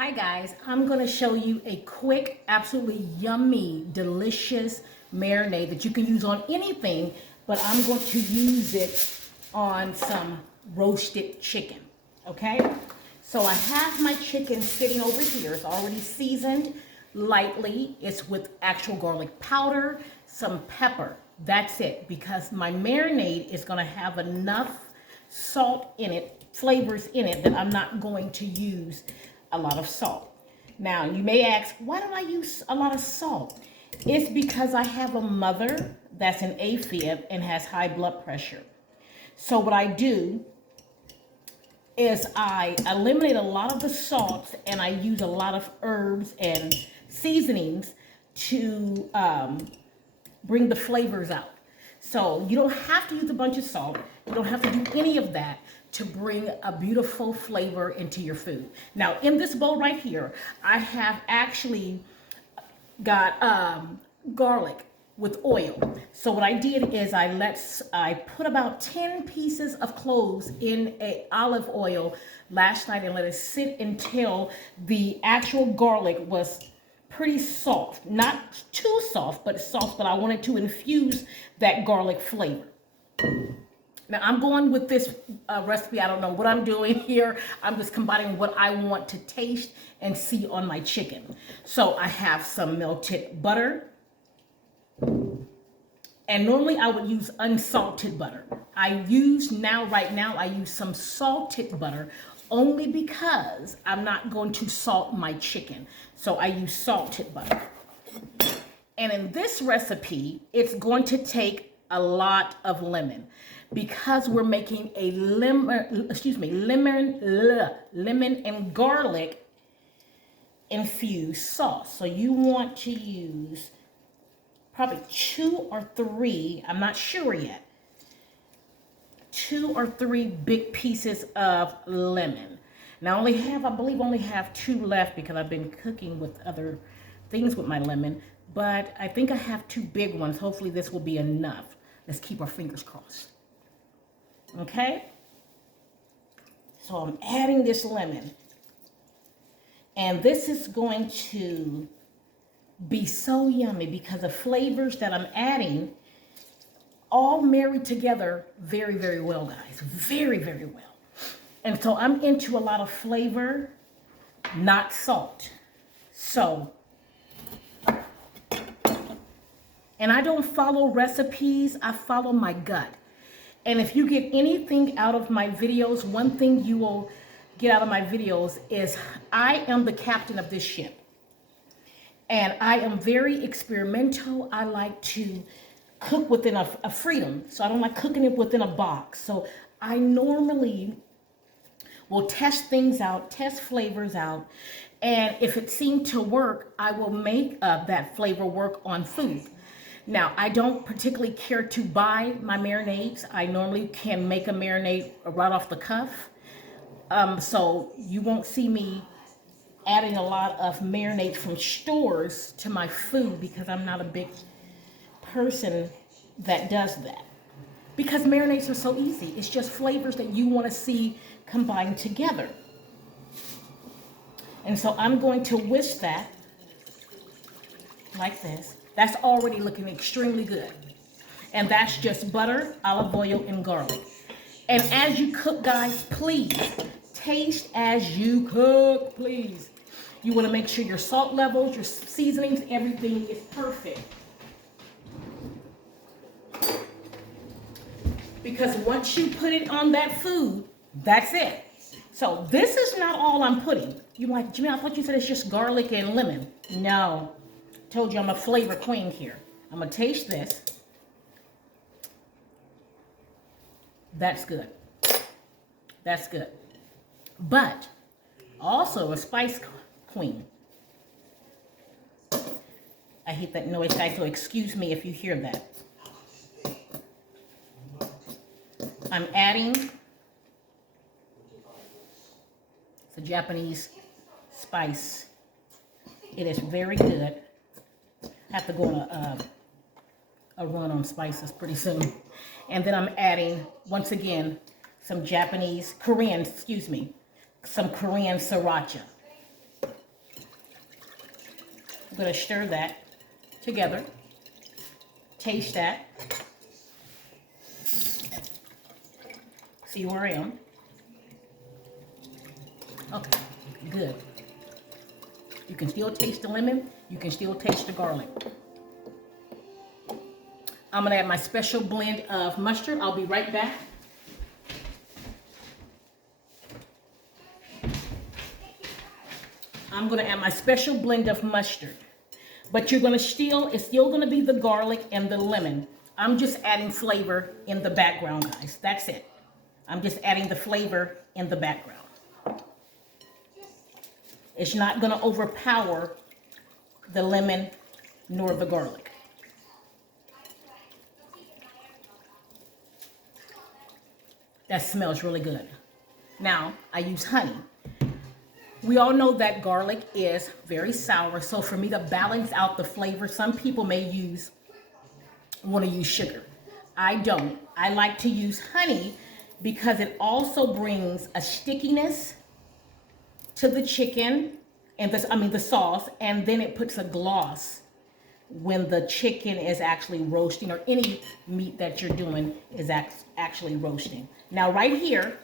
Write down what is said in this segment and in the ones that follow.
Hi guys, I'm going to show you a quick, absolutely yummy, delicious marinade that you can use on anything, but I'm going to use it on some roasted chicken, okay? So I have my chicken sitting over here. It's already seasoned lightly. It's with actual garlic powder, some pepper. That's it, because my marinade is going to have enough salt in it, flavors in it, that I'm not going to use a lot of salt. Now, you may ask, why don't I use a lot of salt? It's because I have a mother that's an AFib and has high blood pressure. So what I do is I eliminate a lot of the salts and I use a lot of herbs and seasonings to bring the flavors out. So you don't have to use a bunch of salt. You don't have to do any of that to bring a beautiful flavor into your food. Now, in this bowl right here, I have actually got garlic with oil. So what I did is I put about 10 pieces of cloves in a olive oil last night and let it sit until the actual garlic was pretty soft. Not too soft, but soft, but I wanted to infuse that garlic flavor. Now I'm going with this recipe. I don't know what I'm doing here. I'm just combining what I want to taste and see on my chicken. So I have some melted butter. And normally I would use unsalted butter. Right now, I use some salted butter only because I'm not going to salt my chicken. So I use salted butter. And in this recipe, it's going to take a lot of lemon because we're making a lemon and garlic infused sauce. So you want to use probably 2 or 3, I'm not sure yet, 2 or 3 big pieces of lemon. Now I believe only have 2 left because I've been cooking with other things with my lemon, but I think I have 2 big ones. Hopefully this will be enough. Let's keep our fingers crossed. Okay? So I'm adding this lemon. And this is going to be so yummy because the flavors that I'm adding all marry together very, very well, guys. Very, very well. And so I'm into a lot of flavor, not salt. So, and I don't follow recipes, I follow my gut. And if you get anything out of my videos, one thing you will get out of my videos is I am the captain of this ship. And I am very experimental. I like to cook within a freedom. So I don't like cooking it within a box. So I normally will test things out, test flavors out. And if it seemed to work, I will make that flavor work on food. Now, I don't particularly care to buy my marinades. I normally can make a marinade right off the cuff. So you won't see me adding a lot of marinades from stores to my food because I'm not a big person that does that. Because marinades are so easy. It's just flavors that you want to see combined together. And so I'm going to whisk that like this. That's already looking extremely good. And that's just butter, olive oil, and garlic. And as you cook, guys, please taste as you cook, please. You want to make sure your salt levels, your seasonings, everything is perfect. Because once you put it on that food, that's it. So this is not all I'm putting. You're like, Jimmy, I thought you said it's just garlic and lemon. No. Told you I'm a flavor queen here. I'm going to taste this. That's good. That's good. But also a spice queen. I hate that noise, guys, so excuse me if you hear that. I'm adding, it's a Japanese spice. It is very good. I have to go on a run on spices pretty soon. And then I'm adding, once again, some Korean sriracha. I'm going to stir that together. Taste that. See where I am. Okay, good. You can still taste the lemon. You can still taste the garlic. I'm going to add my special blend of mustard. I'll be right back. I'm going to add my special blend of mustard. But you're going to it's still going to be the garlic and the lemon. I'm just adding flavor in the background, guys. That's it. I'm just adding the flavor in the background. It's not going to overpower the lemon nor the garlic. That smells really good. Now, I use honey. We all know that garlic is very sour, so for me to balance out the flavor, some people may want to use sugar. I don't. I like to use honey because it also brings a stickiness to the chicken and the sauce, and then it puts a gloss when the chicken is actually roasting, or any meat that you're doing is actually roasting. Now right here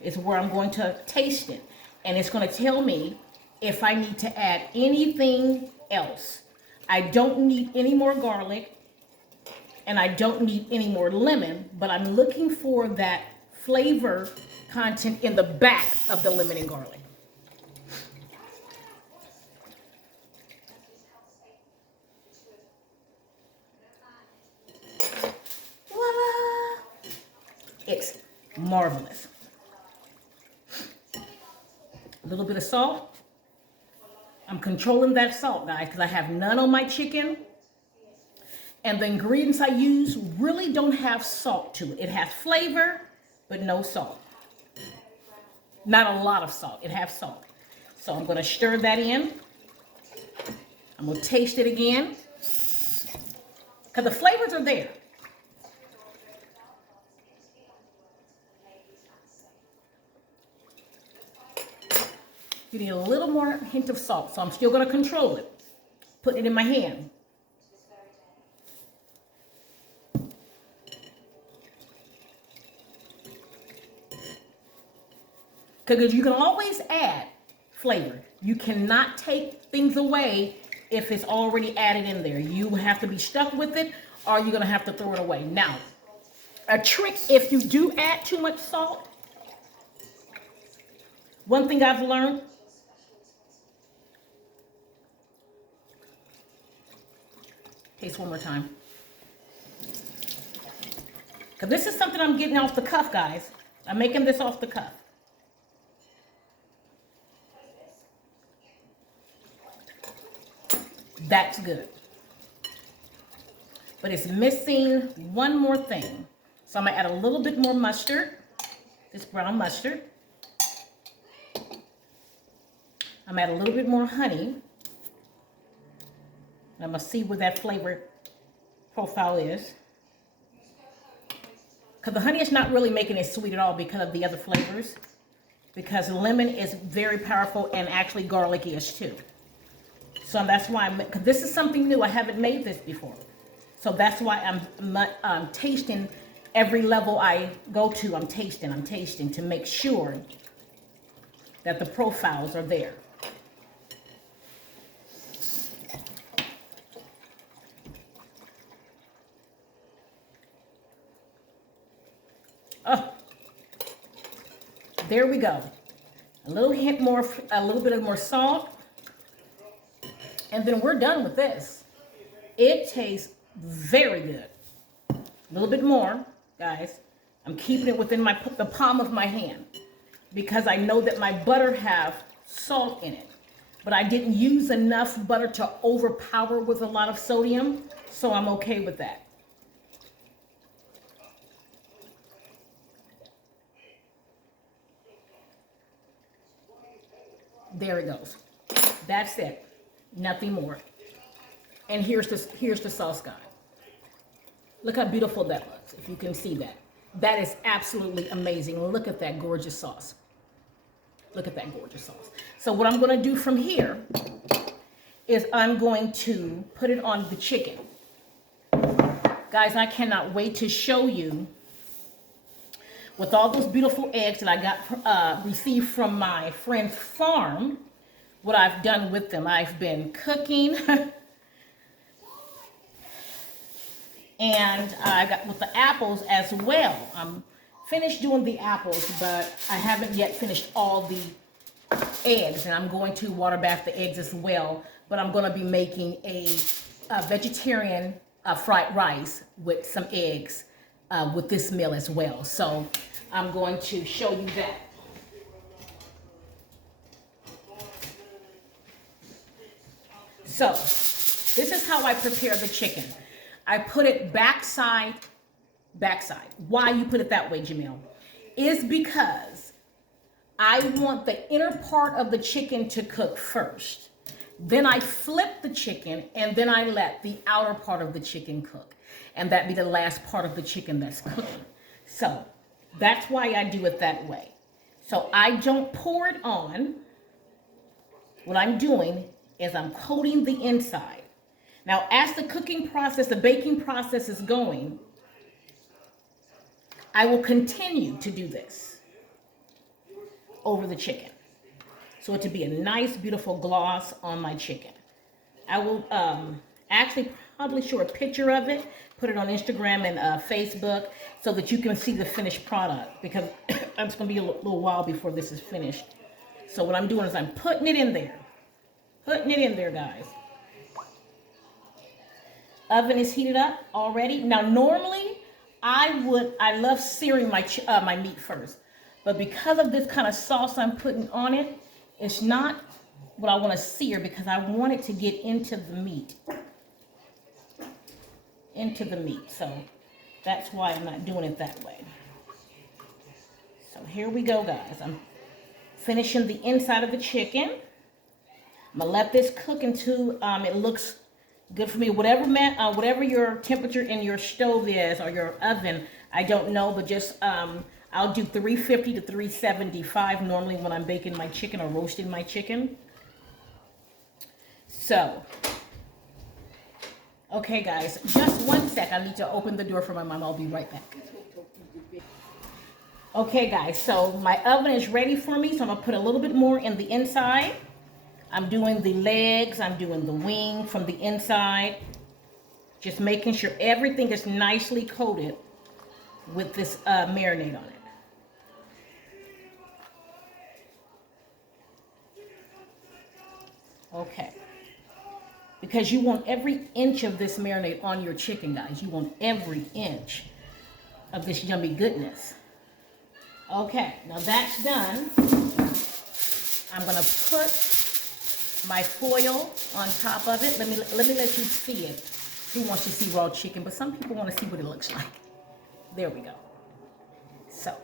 is where I'm going to taste it, and it's going to tell me if I need to add anything else. I don't need any more garlic, and I don't need any more lemon, but I'm looking for that flavor content in the back of the lemon and garlic. Voila! It's marvelous. A little bit of salt. I'm controlling that salt, guys, because I have none on my chicken. And the ingredients I use really don't have salt to it. It has flavor, but no salt. Not a lot of salt. It has salt. So I'm going to stir that in. I'm going to taste it again, because the flavors are there. You need a little more hint of salt, so I'm still going to control it. Putting it in my hand. Because you can always add flavor. You cannot take things away if it's already added in there. You have to be stuck with it, or you're going to have to throw it away. Now, a trick if you do add too much salt, one thing I've learned, taste one more time. Because this is something I'm getting off the cuff, guys. I'm making this off the cuff. That's good. But it's missing one more thing. So I'm going to add a little bit more mustard. This brown mustard. I'm going to add a little bit more honey. I'm going to see where that flavor profile is. Because the honey is not really making it sweet at all because of the other flavors. Because lemon is very powerful, and actually garlic is too. So that's why because this is something new. I haven't made this before. So that's why I'm tasting every level I go to. I'm tasting to make sure that the profiles are there. Oh, there we go. A little bit of more salt. And then we're done with this. It tastes very good. A little bit more, guys. I'm keeping it within the palm of my hand because I know that my butter have salt in it. But I didn't use enough butter to overpower with a lot of sodium, so I'm okay with that. There it goes. That's it. Nothing more. And here's the sauce, guy. Look how beautiful that looks, if you can see that. That is absolutely amazing. Look at that gorgeous sauce. Look at that gorgeous sauce. So what I'm going to do from here is I'm going to put it on the chicken. Guys, I cannot wait to show you with all those beautiful eggs that I got received from my friend's farm, what I've done with them. I've been cooking and I got with the apples as well. I'm finished doing the apples, but I haven't yet finished all the eggs, and I'm going to water bath the eggs as well. But I'm going to be making a vegetarian fried rice with some eggs with this meal as well. So I'm going to show you that. So this is how I prepare the chicken. I put it backside. Why you put it that way, Jamil, is because I want the inner part of the chicken to cook first. Then I flip the chicken and then I let the outer part of the chicken cook. And that be the last part of the chicken that's cooking. So that's why I do it that way. So I don't pour it on. What I'm doing is I'm coating the inside. Now, as the cooking process, the baking process is going, I will continue to do this over the chicken. So it to be a nice, beautiful gloss on my chicken. I will actually probably show a picture of it, put it on Instagram and Facebook so that you can see the finished product, because it's going to be a little while before this is finished. So what I'm doing is I'm putting it in there. Putting it in there, guys. Oven is heated up already. Now, normally, I love searing my meat first. But because of this kind of sauce I'm putting on it, it's not what I want to sear because I want it to get into the meat. So that's why I'm not doing it that way. So here we go, guys. I'm finishing the inside of the chicken. I'm going to let this cook until it looks good for me. Whatever your temperature in your stove is or your oven, I don't know, but just I'll do 350 to 375 normally when I'm baking my chicken or roasting my chicken. So, okay guys, just one sec. I need to open the door for my mom. I'll be right back. Okay guys, so my oven is ready for me. So I'm going to put a little bit more in the inside. I'm doing the legs, I'm doing the wing from the inside. Just making sure everything is nicely coated with this marinade on it. Okay. Because you want every inch of this marinade on your chicken, guys. You want every inch of this yummy goodness. Okay, now that's done. I'm going to put my foil on top of it. Let me let you see it. Who wants to see raw chicken? But some people want to see what it looks like. There we go. So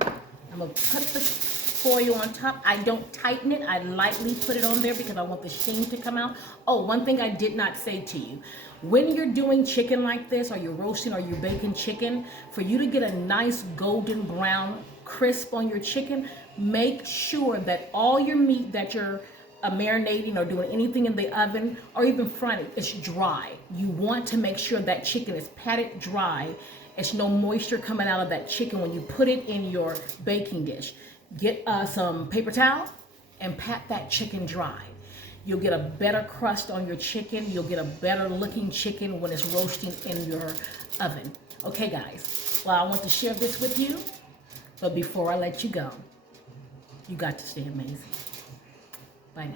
I'm going to put the foil on top. I don't tighten it. I lightly put it on there because I want the sheen to come out. Oh, one thing I did not say to you. When you're doing chicken like this, or you're roasting or you're baking chicken, for you to get a nice golden brown crisp on your chicken, make sure that all your meat that you're marinating or doing anything in the oven or even frying it, it's dry. You want to make sure that chicken is patted dry. It's no moisture coming out of that chicken when you put it in your baking dish. Get some paper towel and pat that chicken dry. You'll get a better crust on your chicken. You'll get a better looking chicken when it's roasting in your oven. Okay guys, well, I want to share this with you, but before I let you go, you got to stay amazing. Bye now.